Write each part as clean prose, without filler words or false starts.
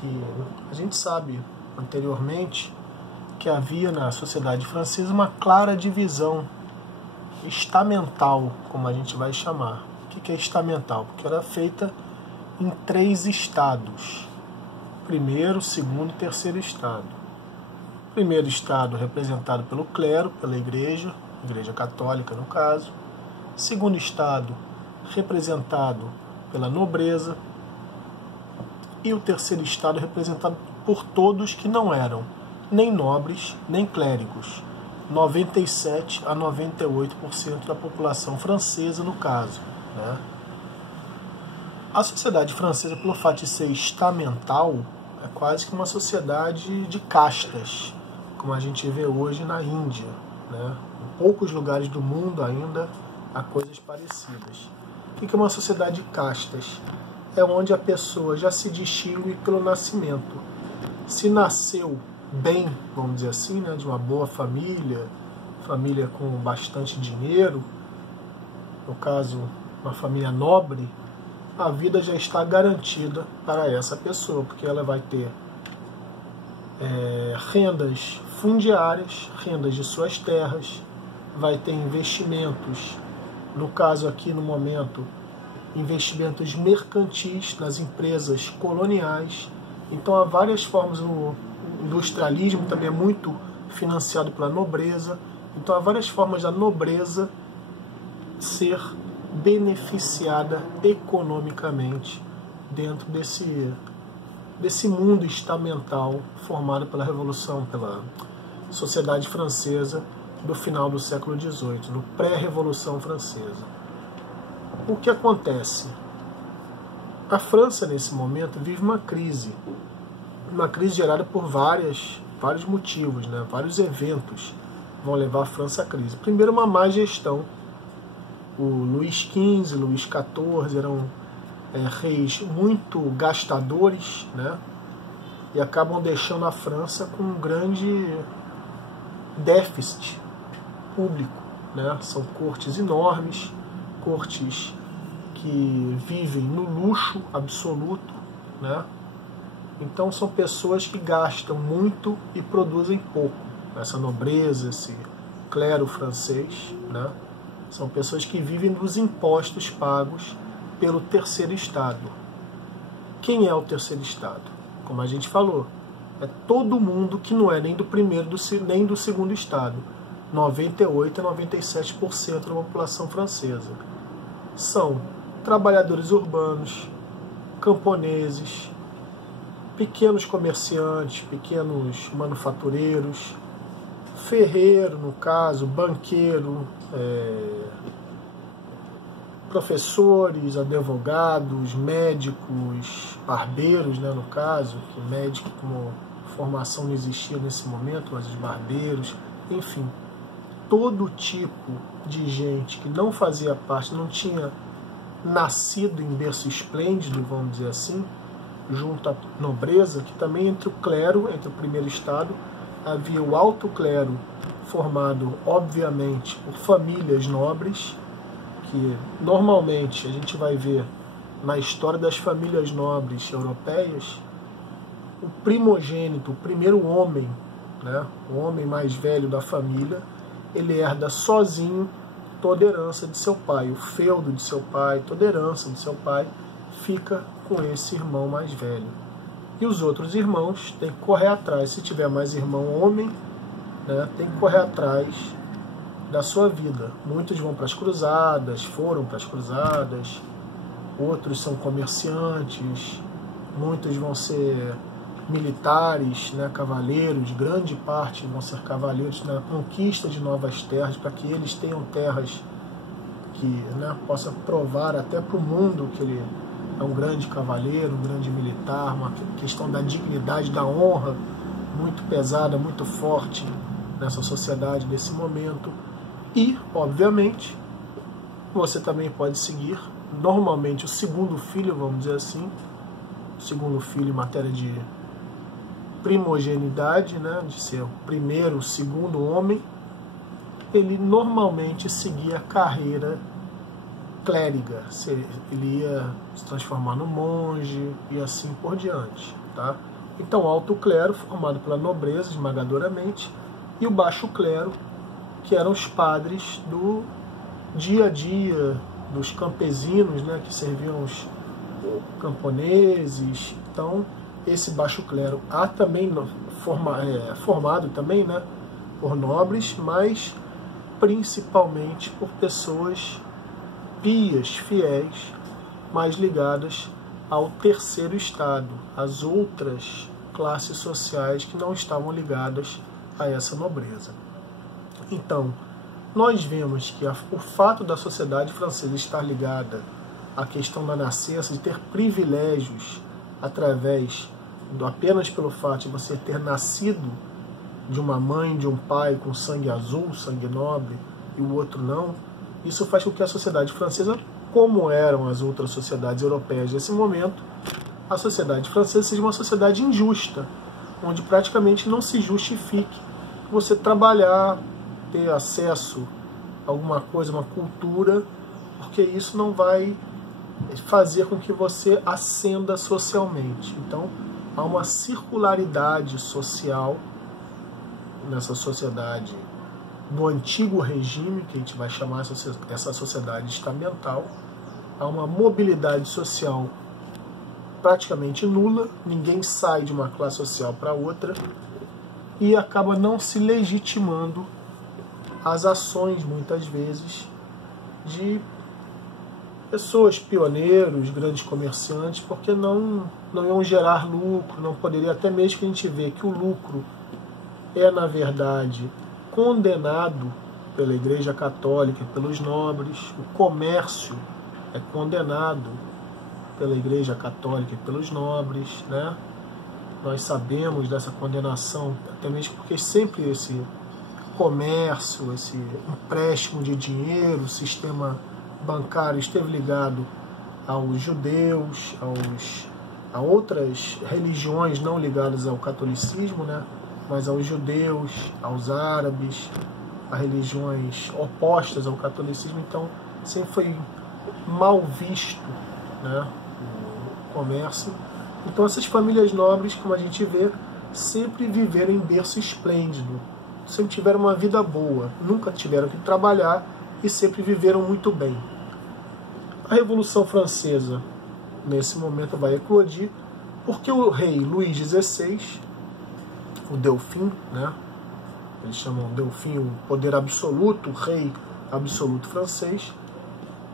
que a gente sabe anteriormente que havia na sociedade francesa uma clara divisão estamental, como a gente vai chamar. O que é estamental? Porque era feita em 3 estados. Primeiro, segundo e terceiro estado. Primeiro estado representado pelo clero, pela igreja católica no caso. Segundo estado representado pela nobreza. E o terceiro estado representado por todos que não eram nem nobres, nem clérigos. 97 a 98% da população francesa no caso, né? A sociedade francesa, pelo fato de ser estamental, é quase que uma sociedade de castas, como a gente vê hoje na Índia, né? Em poucos lugares do mundo ainda há coisas parecidas. O que é uma sociedade de castas? É onde a pessoa já se distingue pelo nascimento. Se nasceu bem, vamos dizer assim, né, de uma boa família com bastante dinheiro, no caso, uma família nobre, a vida já está garantida para essa pessoa, porque ela vai ter rendas fundiárias, rendas de suas terras, vai ter investimentos, no caso aqui no momento, investimentos mercantis nas empresas coloniais. Então há várias formas, o industrialismo também é muito financiado pela nobreza, então há várias formas da nobreza ser beneficiada economicamente dentro desse mundo estamental formado pela Revolução, pela sociedade francesa do final do século XVIII, no pré-Revolução Francesa. O que acontece? A França, nesse momento, vive uma crise gerada por vários motivos, né? Vários eventos vão levar a França à crise. Primeiro, uma má gestão. O Luís XV, Luís XIV eram reis muito gastadores, né? E acabam deixando a França com um grande déficit público, né? São cortes enormes, cortes que vivem no luxo absoluto, né? Então são pessoas que gastam muito e produzem pouco. Essa nobreza, esse clero francês, né? São pessoas que vivem dos impostos pagos pelo terceiro estado. Quem é o terceiro estado? Como a gente falou, é todo mundo que não é nem do primeiro nem do segundo estado. 98 a 97% da população francesa. São trabalhadores urbanos, camponeses, pequenos comerciantes, pequenos manufatureiros, ferreiro, no caso, banqueiro, professores, advogados, médicos, barbeiros, né, no caso, que médico como formação não existia nesse momento, mas os barbeiros, enfim, todo tipo de gente que não fazia parte, não tinha nascido em berço esplêndido, vamos dizer assim, junto à nobreza, que também entre o clero, entre o primeiro estado, havia o alto clero, formado, obviamente, por famílias nobres, que normalmente a gente vai ver na história das famílias nobres europeias, o primogênito, o primeiro homem, né, o homem mais velho da família, ele herda sozinho toda a herança de seu pai, o feudo de seu pai, toda a herança de seu pai fica com esse irmão mais velho. E os outros irmãos têm que correr atrás, se tiver mais irmão homem, né, tem que correr atrás da sua vida. Muitos vão para as cruzadas, foram para as cruzadas, outros são comerciantes, muitos vão ser militares, né, cavaleiros, grande parte vão ser cavaleiros na conquista de novas terras, para que eles tenham terras que, né, possa provar até para o mundo que ele é um grande cavaleiro, um grande militar, uma questão da dignidade, da honra muito pesada, muito forte nessa sociedade nesse momento. E, obviamente, você também pode seguir normalmente o segundo filho, vamos dizer assim, o segundo filho em matéria de primogeneidade, né, de ser o primeiro, o segundo homem, ele normalmente seguia a carreira clériga, ele ia se transformar no monge e assim por diante. tá? Então, o alto clero, formado pela nobreza, esmagadoramente, e o baixo clero, que eram os padres do dia a dia, dos campesinos, né, que serviam os camponeses. Então, esse baixo clero também formado também, né, por nobres, mas principalmente por pessoas pias, fiéis, mais ligadas ao terceiro estado, às outras classes sociais que não estavam ligadas a essa nobreza. Então, nós vemos que o fato da sociedade francesa estar ligada à questão da nascença, de ter privilégios apenas pelo fato de você ter nascido de uma mãe, de um pai com sangue azul, sangue nobre, e o outro não, isso faz com que a sociedade francesa, como eram as outras sociedades europeias nesse momento, a sociedade francesa seja uma sociedade injusta, onde praticamente não se justifique você trabalhar, ter acesso a alguma coisa, uma cultura, porque isso não vai fazer com que você ascenda socialmente. Então, há uma circularidade social nessa sociedade do antigo regime, que a gente vai chamar essa sociedade estamental. Há uma mobilidade social praticamente nula, ninguém sai de uma classe social para outra, e acaba não se legitimando as ações, muitas vezes, de pessoas, pioneiros, grandes comerciantes, porque não iam gerar lucro, não poderia, até mesmo que a gente vê que o lucro é, na verdade, condenado pela Igreja Católica, pelos nobres, o comércio é condenado pela Igreja Católica e pelos nobres, né? Nós sabemos dessa condenação, até mesmo porque sempre esse comércio, esse empréstimo de dinheiro, o sistema bancário esteve ligado aos judeus, a outras religiões não ligadas ao catolicismo, né? Mas aos judeus, aos árabes, a religiões opostas ao catolicismo. Então, sempre foi mal visto, né, o comércio. Então, essas famílias nobres, como a gente vê, sempre viveram em berço esplêndido, sempre tiveram uma vida boa, nunca tiveram que trabalhar e sempre viveram muito bem. A Revolução Francesa, nesse momento, vai eclodir porque o rei Luís XVI, o Delfim, né? Eles chamam Delfim o poder absoluto, o rei absoluto francês,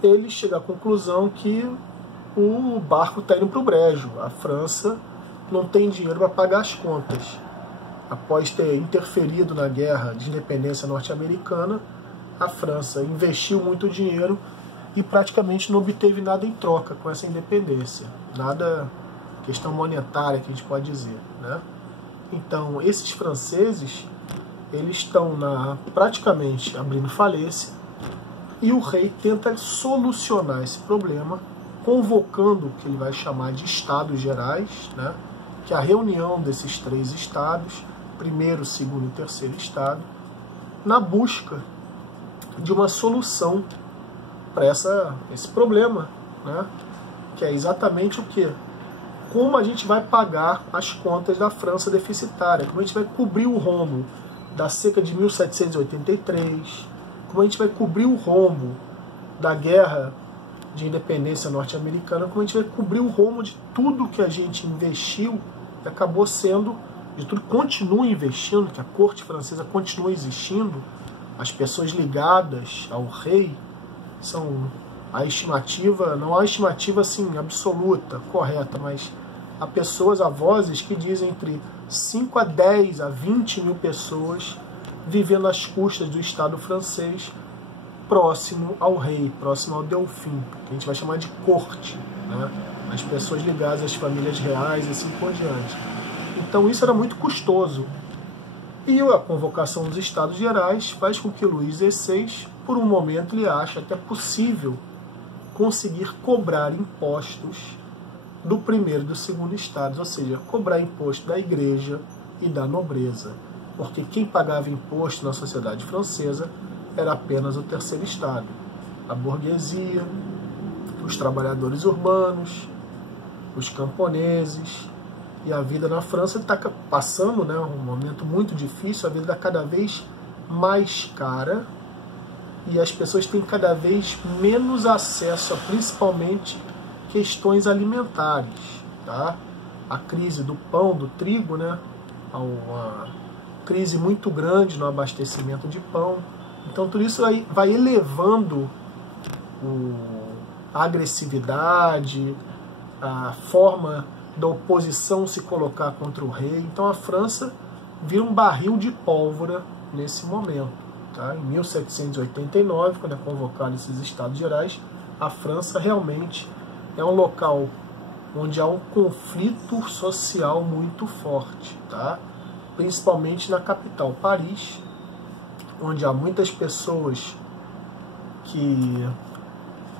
ele chega à conclusão que o barco está indo para o brejo. A França não tem dinheiro para pagar as contas. Após ter interferido na guerra de independência norte-americana, a França investiu muito dinheiro e praticamente não obteve nada em troca com essa independência. Nada, questão monetária que a gente pode dizer, né? Então, esses franceses, eles estão praticamente abrindo falência, e o rei tenta solucionar esse problema, convocando o que ele vai chamar de Estados Gerais, né? Que é a reunião desses três estados, primeiro, segundo e terceiro estado, na busca de uma solução para esse problema, né? Que é exatamente o quê? Como a gente vai pagar as contas da França deficitária, como a gente vai cobrir o rombo da seca de 1783, como a gente vai cobrir o rombo da guerra de independência norte-americana, como a gente vai cobrir o rombo de tudo que a gente investiu e acabou sendo, de tudo continua investindo, que a corte francesa continua existindo, as pessoas ligadas ao rei são a estimativa, não há estimativa assim absoluta, correta, mas há pessoas, há vozes que dizem entre 5 a 10 a 20 mil pessoas vivendo às custas do Estado francês, próximo ao rei, próximo ao Delfim, que a gente vai chamar de corte, né? As pessoas ligadas às famílias reais e assim por diante. Então isso era muito custoso. E a convocação dos Estados Gerais faz com que Luís XVI, por um momento, ele ache até possível conseguir cobrar impostos do primeiro e do segundo estados, ou seja, cobrar imposto da igreja e da nobreza, porque quem pagava imposto na sociedade francesa era apenas o terceiro estado, a burguesia, os trabalhadores urbanos, os camponeses E a vida na França está passando, né, um momento muito difícil, a vida está cada vez mais cara e as pessoas têm cada vez menos acesso a principalmente questões alimentares, tá? A crise do pão, do trigo, né? Uma crise muito grande no abastecimento de pão. Então tudo isso aí vai elevando a agressividade, a forma da oposição se colocar contra o rei. Então a França vira um barril de pólvora nesse momento. Tá? Em 1789, quando é convocado esses Estados Gerais, a França realmente é um local onde há um conflito social muito forte, tá? Principalmente na capital, Paris, onde há muitas pessoas que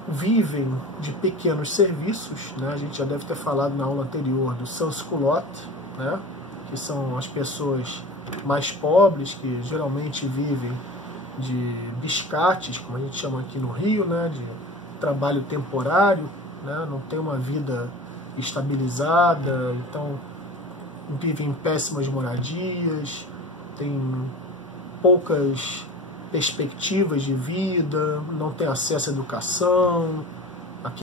vivem de pequenos serviços, né? A gente já deve ter falado na aula anterior do sans-culotte, né? Que são as pessoas mais pobres, que geralmente vivem de biscates, como a gente chama aqui no Rio, né? De trabalho temporário, né? Não tem uma vida estabilizada, então vivem em péssimas moradias, tem poucas perspectivas de vida, não tem acesso à educação,